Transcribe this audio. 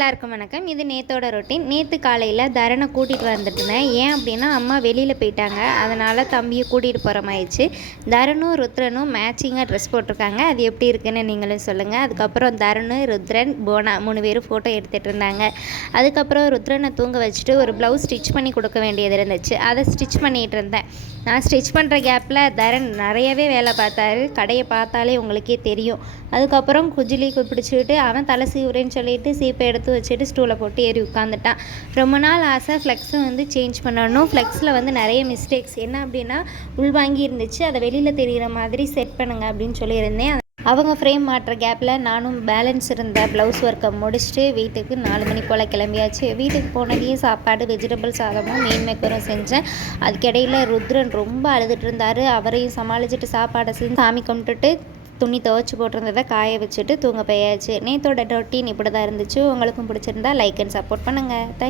எல்லாருக்கும் வணக்கம். இது நேத்தோட ரொட்டீன். நேற்று காலையில் தரனை கூட்டிகிட்டு வந்துட்டுருந்தேன். ஏன் அப்படின்னா அம்மா வெளியில் போயிட்டாங்க. அதனால் தம்பியை கூட்டிகிட்டு போகிற மாதிரிச்சு. தரனும் ருத்ரனும் மேட்சிங்காக ட்ரெஸ் போட்டிருக்காங்க. அது எப்படி இருக்குன்னு நீங்களும் சொல்லுங்கள். அதுக்கப்புறம் தரனு, ருத்ரன், போனா 3 பேரும் ஃபோட்டோ எடுத்துகிட்டு இருந்தாங்க. அதுக்கப்புறம் ருத்ரனை தூங்க வச்சுட்டு ஒரு ப்ளவுஸ் ஸ்டிச் பண்ணி கொடுக்க வேண்டியது இருந்துச்சு. அதை ஸ்டிச் பண்ணிகிட்டு இருந்தேன். நான் ஸ்டிச் பண்ணுற கேப்பில் தரன் நிறையவே வேலை பார்த்தாரு. கடையை பார்த்தாலே உங்களுக்கே தெரியும். அதுக்கப்புறம் குஜிலி பிடிச்சிக்கிட்டு அவன் தலை சீவுறேன்னு சொல்லிட்டு சீப்பை எடுத்து வச்சுட்டு ஸ்டூலை போட்டு ஏறி உட்காந்துட்டான். ரொம்ப நாள் ஆசை ஃப்ளெக்ஸை சேஞ்ச் பண்ணணும். ஃப்ளெக்ஸில் நிறைய மிஸ்டேக்ஸ் என்ன அப்படின்னா உள்வாங்கி இருந்துச்சு. அதை வெளியில் தெரிகிற மாதிரி செட் பண்ணுங்க அப்படின்னு சொல்லியிருந்தேன். அவங்க ஃப்ரேம் மாட்டுற கேப்பில் நானும் பேலன்ஸ் இருந்த ப்ளவுஸ் ஒர்க்கை முடிச்சுட்டு வீட்டுக்கு 4 மணி போல் கிளம்பியாச்சு. வீட்டுக்கு போனதையே சாப்பாடு வெஜிடபிள் சாதமும் மீன் மேக்கரும் செஞ்சேன். அதுக்கிடையில் ருத்ரன் ரொம்ப அழுதுட்டு இருந்தார். அவரையும் சமாளிச்சுட்டு சாப்பாடை செஞ்சு சாமி கும்பிட்டுட்டு துணி துவைச்சி போட்டிருந்ததை காய வச்சுட்டு தூங்க போயாச்சு. நேத்தோட ரொட்டீன் இப்படி தான் இருந்துச்சு. உங்களுக்கும் பிடிச்சிருந்தா லைக் அண்ட் சப்போர்ட் பண்ணுங்கள். தேங்க்யூ.